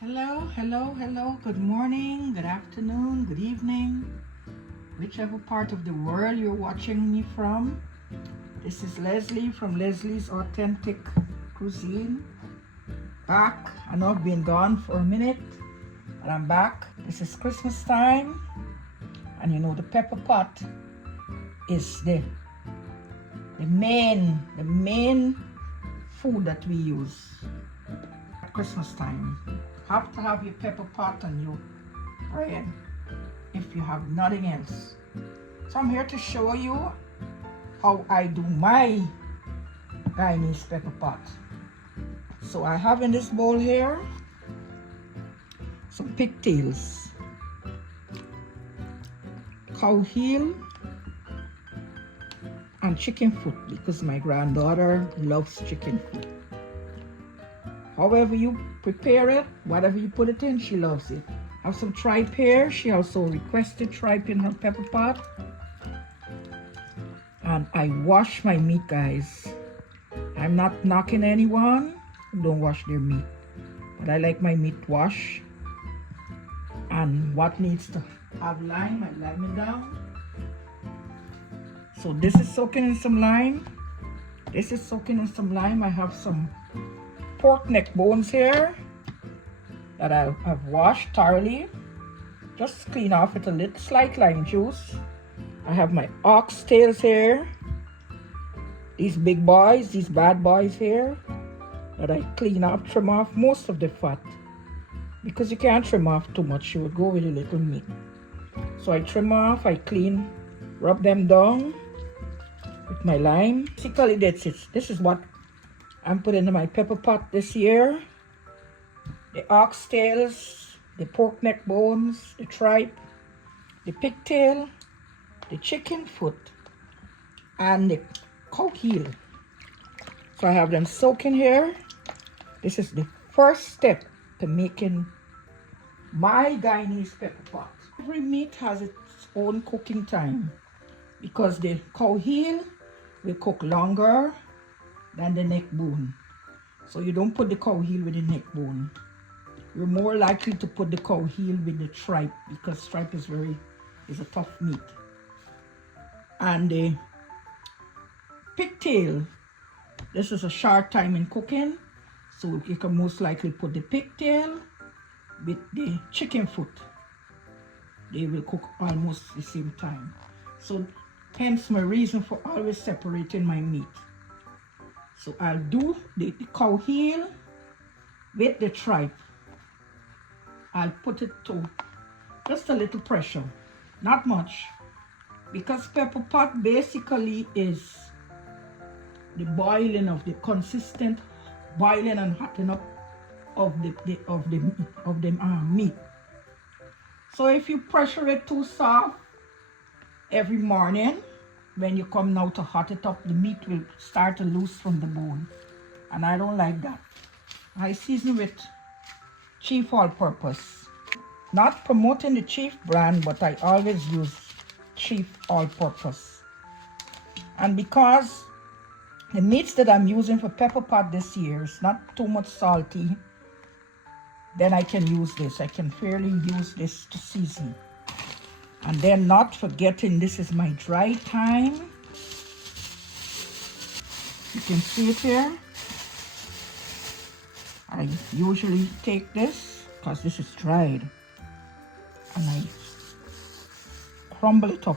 Hello, hello, hello. Good morning, good afternoon, good evening, whichever part of the world you're watching me from. This is Leslie from Leslie's Authentic Cuisine. Back. I know I've been gone for a minute, but I'm back. This is Christmas time, and you know the pepper pot is the main food that we use at Christmas time. Have to have your pepper pot and your bread if you have nothing else. So I'm here to show you how I do my Guyanese pepper pot. So I have in this bowl here some pigtails, cow heel, and chicken foot because my granddaughter loves chicken foot. However you prepare it, whatever you put it in, she loves it. I have some tripe here. She also requested tripe in her pepper pot. And I wash my meat, guys. I'm not knocking anyone who don't wash their meat, but I like my meat washed. And what needs to have lime, I lime it down. So this is soaking in some lime. This is soaking in some lime. I have some pork neck bones here that I've washed thoroughly. Just clean off with a little slight lime juice. I have my ox tails here. These big boys, these bad boys here that I clean off, trim off most of the fat. Because you can't trim off too much, you would go with a little meat. So I trim off, I clean, rub them down with my lime. Basically that's it. This is what I'm putting in my pepper pot this year. The oxtails, the pork neck bones, the tripe, the pigtail, the chicken foot, and the cow heel. So I have them soaking here. This is the first step to making my Guyanese pepper pot. Every meat has its own cooking time because the cow heel will cook longer than the neck bone. So you don't put the cow heel with the neck bone. You're more likely to put the cow heel with the tripe because tripe is a tough meat. And the pigtail, this is a short time in cooking, so you can most likely put the pigtail with the chicken foot. They will cook almost the same time. So hence my reason for always separating my meat. So I'll do the cow heel with the tripe. I'll put it to just a little pressure, not much, because pepper pot basically is the boiling of the consistent boiling and hotting up of the meat. So if you pressure it too soft every morning, when you come now to hot it up, the meat will start to loose from the bone. And I don't like that. I season with Chief All-Purpose. Not promoting the Chief brand, but I always use Chief All-Purpose. And because the meats that I'm using for pepper pot this year is not too much salty, then I can use this. I can fairly use this to season. And then not forgetting, this is my dry time. You can see it here. I usually take this because this is dried and I crumble it up.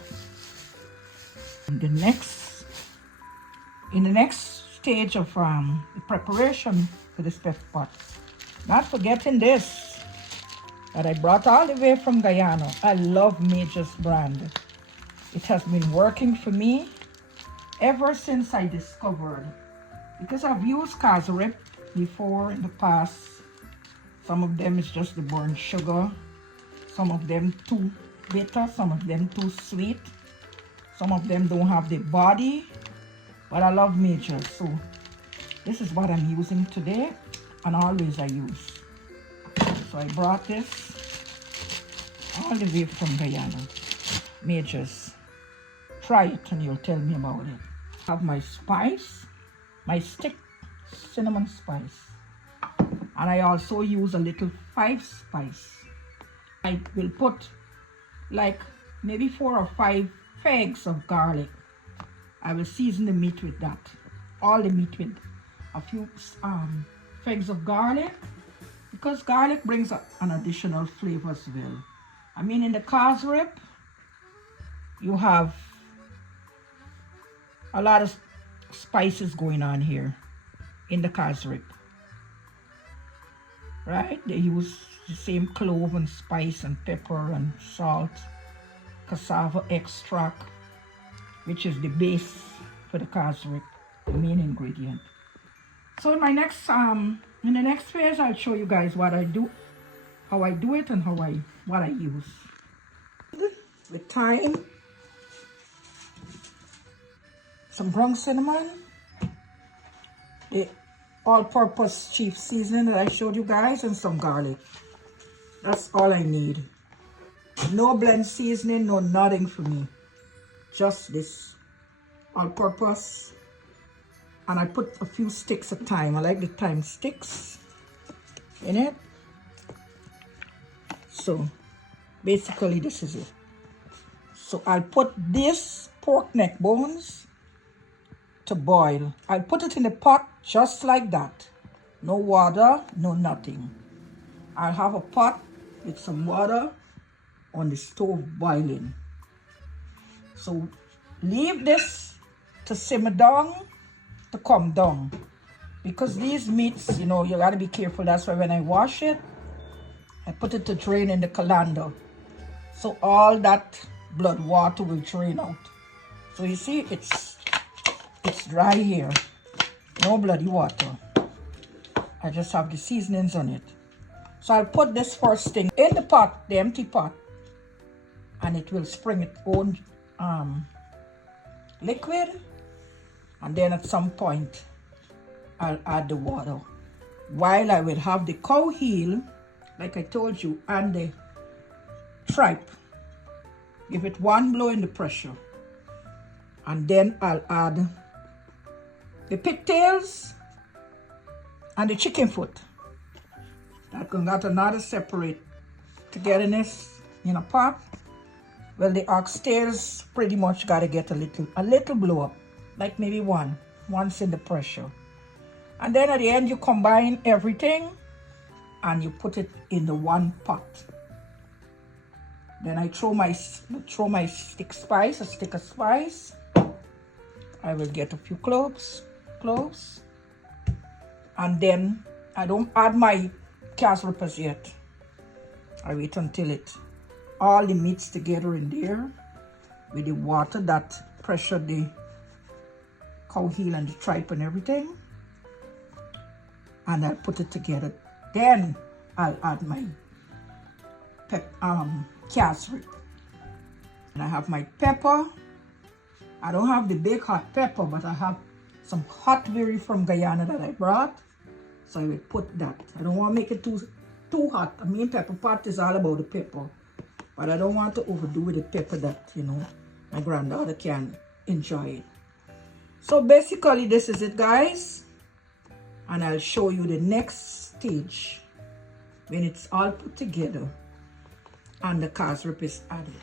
In the next stage of the preparation for this pepper pot, not forgetting this that I brought all the way from Guyana. I love Major's brand. It has been working for me ever since I discovered, because I've used Kazarip before in the past. Some of them is just the burnt sugar, some of them too bitter, some of them too sweet, some of them don't have the body, but I love Major's. So this is what I'm using today and always I use. So I brought this all the way from Guyana. Major's. Try it and you'll tell me about it. I have my spice, my stick cinnamon spice. And I also use a little 5 spice. I will put like maybe 4 or 5 figs of garlic. I will season the meat with that. All the meat with a few figs of garlic, because garlic brings an additional flavor as well. I mean, in the calves rib, you have a lot of spices going on here in the calves rib, right? They use the same clove and spice and pepper and salt, cassava extract, which is the base for the calves rib, the main ingredient. So in my next in the next phase, I'll show you guys what I do, how I do it, and what I use. With thyme, some ground cinnamon, the all-purpose chief seasoning that I showed you guys, and some garlic. That's all I need. No blend seasoning, no nothing for me. Just this all-purpose. And I put a few sticks of thyme. I like the thyme sticks in it. So basically this is it. So I'll put this pork neck bones to boil. I'll put it in the pot just like that. No water, no nothing. I'll have a pot with some water on the stove boiling. So leave this to simmer down, to come down, because these meats, you know, you got to be careful. That's why when I wash it, I put it to drain in the colander, so all that blood water will drain out. So you see, it's dry here, no bloody water. I just have the seasonings on it. So I'll put this first thing in the pot, the empty pot, and it will spring its own liquid. And then at some point, I'll add the water. While I will have the cow heel, like I told you, and the tripe. Give it one blow in the pressure. And then I'll add the pigtails and the chicken foot. That got another separate togetherness in a pot. Well, the oxtails pretty much got to get a little blow up. Like maybe once in the pressure. And then at the end, you combine everything and you put it in the one pot. Then I throw my stick of spice. I will get a few cloves. And then I don't add my calves as yet. I wait until all the meats together in there with the water that pressured the cow heel and the tripe and everything, and I'll put it together. Then I'll add my calves rib, and I have my pepper. I don't have the big hot pepper, but I have some hot berry from Guyana that I brought, so I will put that. I don't want to make it too hot. I mean, PepperPot is all about the pepper, but I don't want to overdo with the pepper that, you know, my granddaughter can enjoy it. So basically this is it, guys, and I'll show you the next stage when it's all put together and the calves rib is added.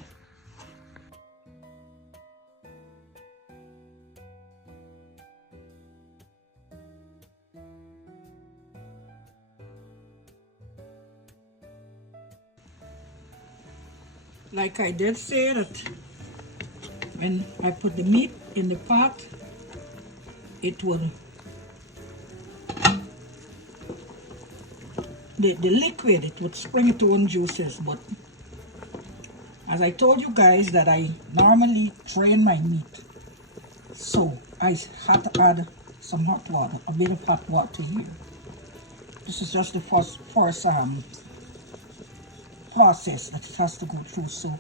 Like I did say, that when I put the meat in the pot, it will, the liquid, it would spring its own juices. But as I told you guys that I normally drain my meat, so I had to add some hot water, a bit of hot water here. This is just the first process that it has to go through. So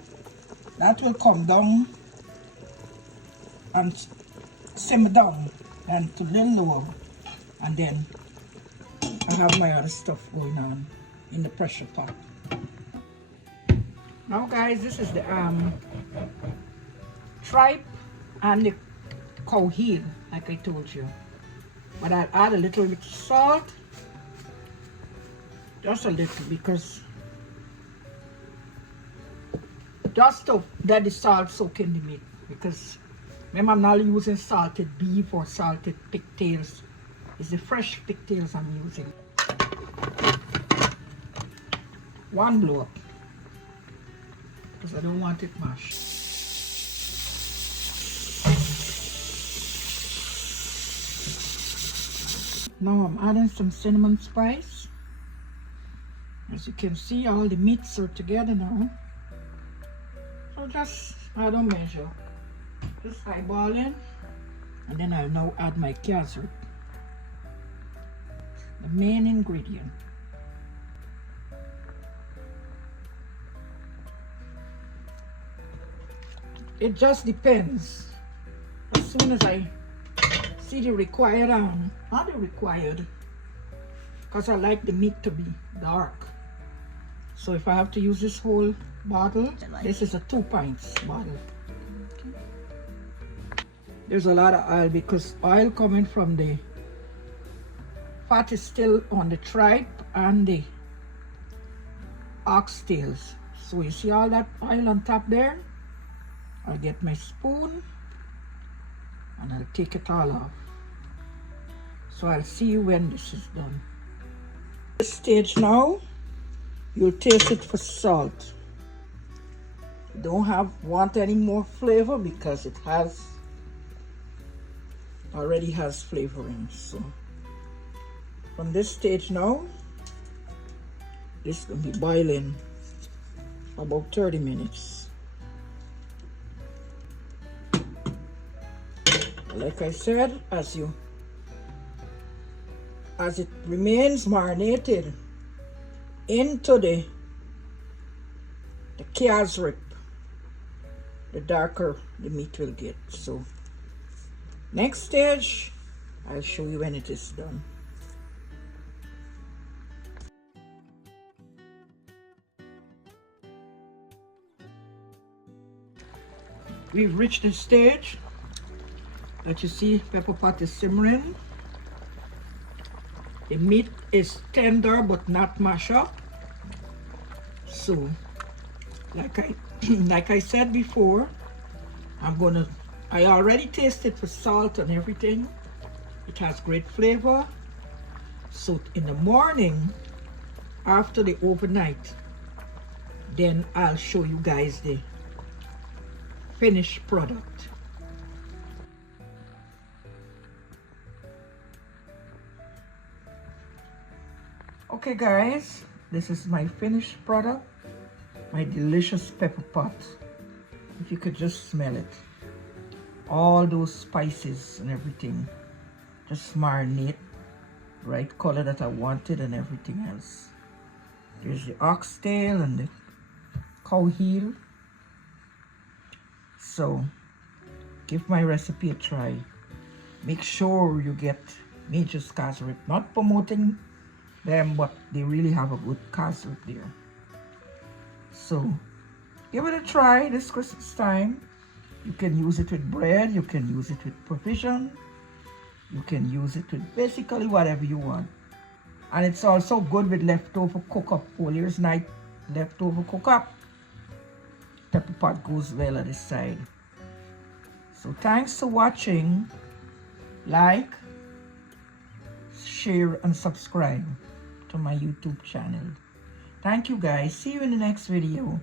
that will come down and simmer down and to a little lower, and then I have my other stuff going on in the pressure pot. Now guys, this is the tripe and the cow heel, like I told you. But I'll add a little bit of salt Just a little, because just to let the salt soak in the meat. Because remember, I'm not using salted beef or salted pigtails. It's the fresh pigtails I'm using. One blow up, because I don't want it mashed. Now I'm adding some cinnamon spice. As you can see, all the meats are together now. So just add a measure. Just eyeballing. And then I'll now add my cashew, the main ingredient. It just depends. As soon as I see the required, not the required, because I like the meat to be dark. So if I have to use this whole bottle, this is a 2 pints bottle. Okay. There's a lot of oil because oil coming from the fat is still on the tripe and the oxtails. So you see all that oil on top there? I'll get my spoon and I'll take it all off. So I'll see you when this is done. This stage now, you'll taste it for salt. You don't want any more flavor because it already has flavoring. So from this stage now, this is going to be boiling for about 30 minutes. Like I said, as it remains marinated into the calves rib, the darker the meat will get. So next stage, I'll show you when it is done. We've reached the stage that you see PepperPot is simmering. The meat is tender but not mashed up. So, like I said before, I already tasted for salt and everything. It has great flavor. So in the morning, after the overnight, then I'll show you guys the finished product. Okay guys, this is my finished product, my delicious PepperPot. If you could just smell it. All those spices and everything. Just marinate, right color that I wanted and everything else. There's the oxtail and the cow heel. So, give my recipe a try. Make sure you get Major's calves rib. Not promoting them, but they really have a good calves rib there. So give it a try this Christmas time. You can use it with bread, you can use it with provision, you can use it with basically whatever you want. And it's also good with leftover cook up. Whole year's night leftover cook up. PepperPot goes well at this side. So thanks for watching. Like, share and subscribe to my YouTube channel. Thank you guys. See you in the next video.